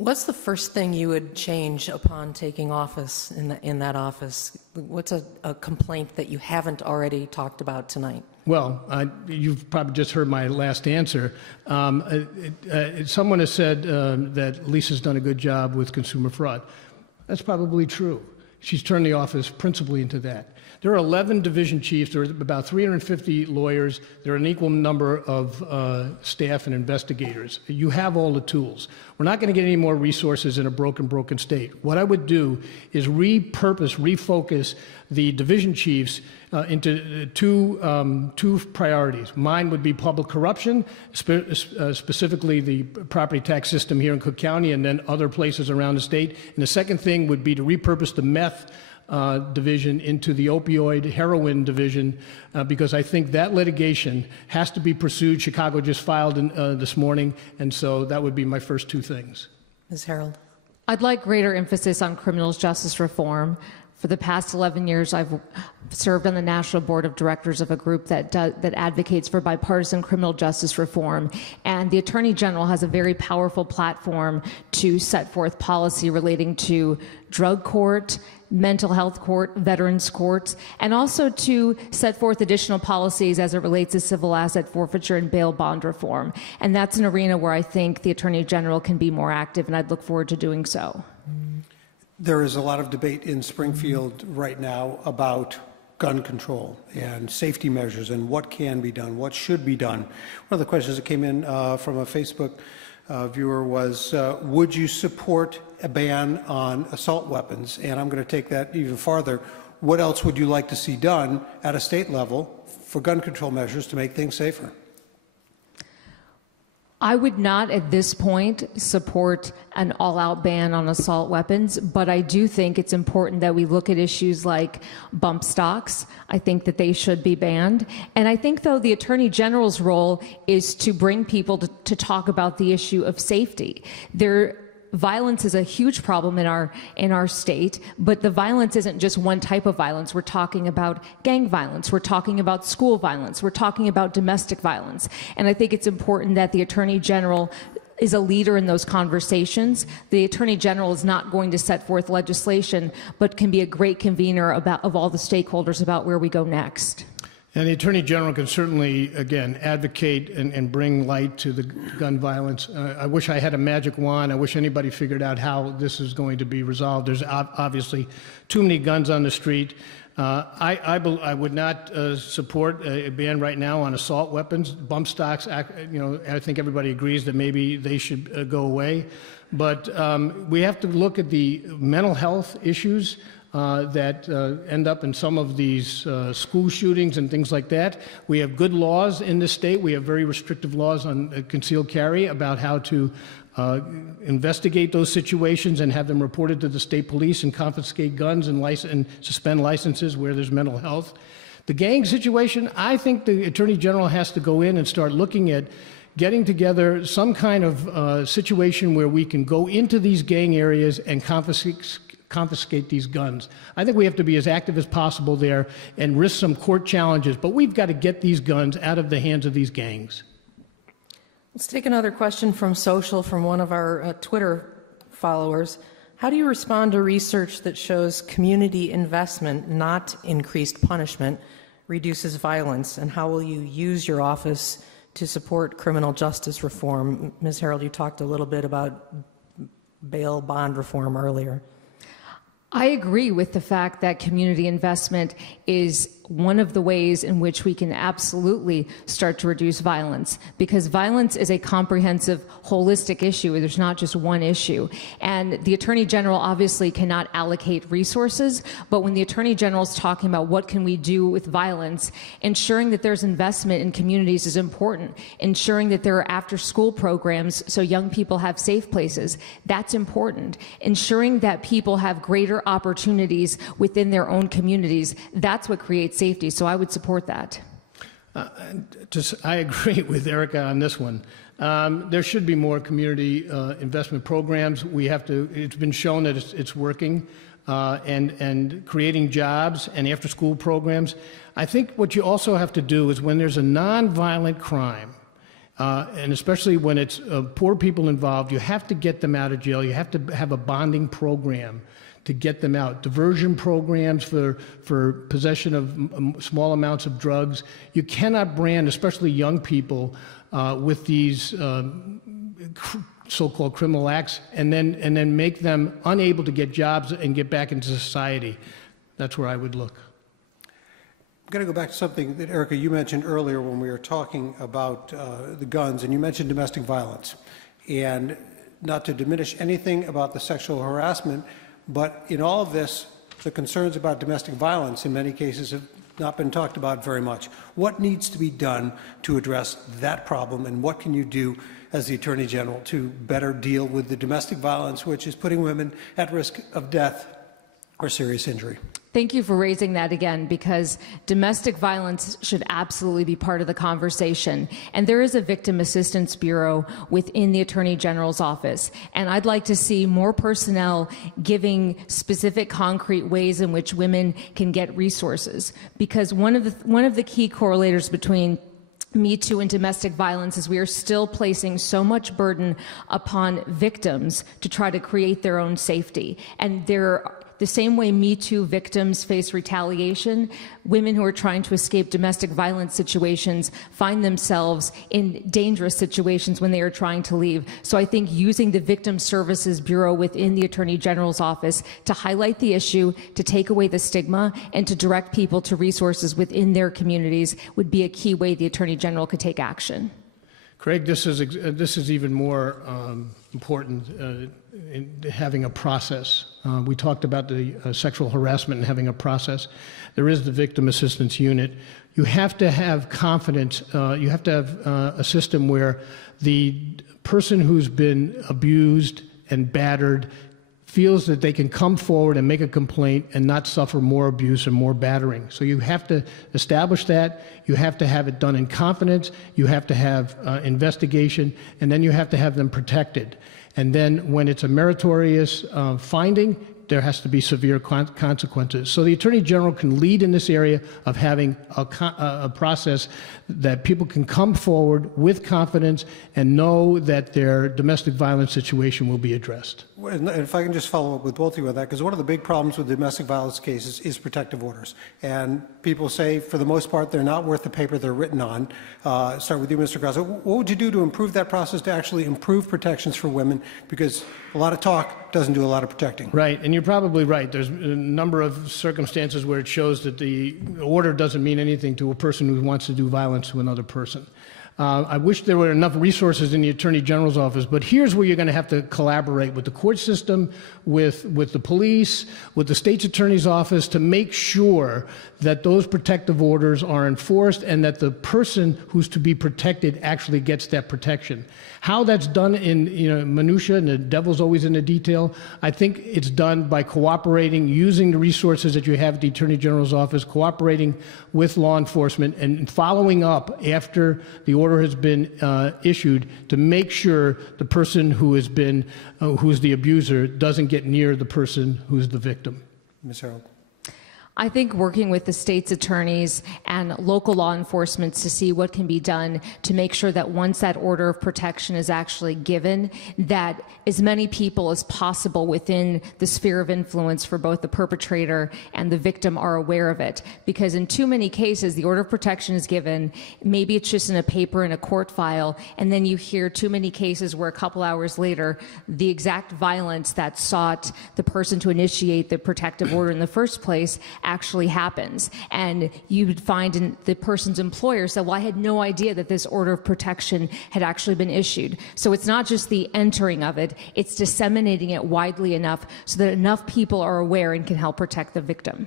What's the first thing you would change upon taking office in that office? What's a complaint that you haven't already talked about tonight? Well, you've probably just heard my last answer. Someone has said that Lisa's done a good job with consumer fraud. That's probably true. She's turned the office principally into that. There are 11 division chiefs. There are about 350 lawyers. There are an equal number of staff and investigators. You have all the tools. We're not going to get any more resources in a broken state. What I would do is refocus the division chiefs into two priorities. Mine would be public corruption, specifically the property tax system here in Cook County and then other places around the state. And the second thing would be to repurpose the meth division into the opioid heroin division, because I think that litigation has to be pursued. Chicago just filed this morning, and so that would be my first two things. Ms. Harold. I'd like greater emphasis on criminal justice reform. For the past 11 years, I've served on the National Board of Directors of a group that advocates for bipartisan criminal justice reform. And the Attorney General has a very powerful platform to set forth policy relating to drug court, mental health court, veterans courts, and also to set forth additional policies as it relates to civil asset forfeiture and bail bond reform. And that's an arena where I think the Attorney General can be more active, and I'd look forward to doing so. There is a lot of debate in Springfield right now about gun control and safety measures and what can be done, what should be done. One of the questions that came in from a Facebook viewer was, would you support a ban on assault weapons? And I'm going to take that even farther. What else would you like to see done at a state level for gun control measures to make things safer? I would not at this point support an all-out ban on assault weapons, but I do think it's important that we look at issues like bump stocks. I think that they should be banned. And I think, though, the Attorney General's role is to bring people to talk about the issue of safety. Violence is a huge problem in our state, but the violence isn't just one type of violence. We're talking about gang violence. We're talking about school violence. We're talking about domestic violence. And I think it's important that the Attorney General is a leader in those conversations. The Attorney General is not going to set forth legislation, but can be a great convener of all the stakeholders about where we go next. And the Attorney General can certainly, again, advocate and bring light to the gun violence. I wish I had a magic wand. I wish anybody figured out how this is going to be resolved. There's obviously too many guns on the street. I would not support a ban right now on assault weapons. Bump stocks, I think everybody agrees that maybe they should go away. But we have to look at the mental health issues that end up in some of these school shootings and things like that. We have good laws in this state. We have very restrictive laws on concealed carry about how to investigate those situations and have them reported to the state police and confiscate guns and suspend licenses where there's mental health. The gang situation, I think the Attorney General has to go in and start looking at getting together some kind of situation where we can go into these gang areas and confiscate these guns. I think we have to be as active as possible there and risk some court challenges, but we've got to get these guns out of the hands of these gangs. Let's take another question from social, from one of our Twitter followers. How do you respond to research that shows community investment, not increased punishment, reduces violence? And how will you use your office to support criminal justice reform? Ms. Harold, you talked a little bit about bail bond reform earlier. I agree with the fact that community investment is one of the ways in which we can absolutely start to reduce violence, because violence is a comprehensive, holistic issue. There's not just one issue. And the Attorney General obviously cannot allocate resources, but when the Attorney General is talking about what can we do with violence, ensuring that there's investment in communities is important. Ensuring that there are after-school programs so young people have safe places, that's important. Ensuring that people have greater opportunities within their own communities, that's what creates safety, so I would support that. I agree with Erica on this one. There should be more community investment programs. It's been shown that it's working, and creating jobs and after-school programs. I think what you also have to do is when there's a nonviolent crime, and especially when it's poor people involved, you have to get them out of jail. You have to have a bonding program to get them out. Diversion programs for possession of small amounts of drugs. You cannot brand, especially young people, with these so-called criminal acts, and then make them unable to get jobs and get back into society. That's where I would look. I'm going to go back to something that, Erica, you mentioned earlier when we were talking about the guns, and you mentioned domestic violence. And not to diminish anything about the sexual harassment, but in all of this, the concerns about domestic violence in many cases have not been talked about very much. What needs to be done to address that problem, and what can you do as the Attorney General to better deal with the domestic violence, which is putting women at risk of death or serious injury? Thank you for raising that again, because domestic violence should absolutely be part of the conversation. And there is a Victim Assistance Bureau within the Attorney General's office. And I'd like to see more personnel giving specific concrete ways in which women can get resources. Because one of the key correlators between Me Too and domestic violence is we are still placing so much burden upon victims to try to create their own safety. And the same way Me Too victims face retaliation, women who are trying to escape domestic violence situations find themselves in dangerous situations when they are trying to leave. So I think using the Victim Services Bureau within the Attorney General's office to highlight the issue, to take away the stigma, and to direct people to resources within their communities would be a key way the Attorney General could take action. Craig, this is even more important in having a process. We talked about the sexual harassment and having a process. There is the Victim Assistance Unit. You have to have confidence. You have to have a system where the person who's been abused and battered feels that they can come forward and make a complaint and not suffer more abuse or more battering. So you have to establish that. You have to have it done in confidence. You have to have investigation, and then you have to have them protected. And then when it's a meritorious finding, there has to be severe consequences. So the Attorney General can lead in this area of having a process that people can come forward with confidence and know that their domestic violence situation will be addressed. And if I can just follow up with both of you on that, because one of the big problems with domestic violence cases is protective orders. And people say, for the most part, they're not worth the paper they're written on. Start with you, Mr. Grasso. What would you do to improve that process, to actually improve protections for women? Because a lot of talk doesn't do a lot of protecting. Right, and you're probably right. There's a number of circumstances where it shows that the order doesn't mean anything to a person who wants to do violence to another person. I wish there were enough resources in the Attorney General's office, but here's where you're going to have to collaborate with the court system, with the police, with the state's attorney's office to make sure that those protective orders are enforced and that the person who's to be protected actually gets that protection. How that's done in minutia, and the devil's always in the detail, I think it's done by cooperating, using the resources that you have at the Attorney General's office, cooperating with law enforcement, and following up after the order has been issued to make sure the person who has been, who's the abuser, doesn't get near the person who's the victim. Ms. Harold. I think working with the state's attorneys and local law enforcement to see what can be done to make sure that once that order of protection is actually given, that as many people as possible within the sphere of influence for both the perpetrator and the victim are aware of it. Because in too many cases, the order of protection is given, maybe it's just in a paper in a court file, and then you hear too many cases where a couple hours later, the exact violence that sought the person to initiate the protective order in the first place actually happens. And you would find in the person's employer said, well, I had no idea that this order of protection had actually been issued. So it's not just the entering of it, it's disseminating it widely enough so that enough people are aware and can help protect the victim.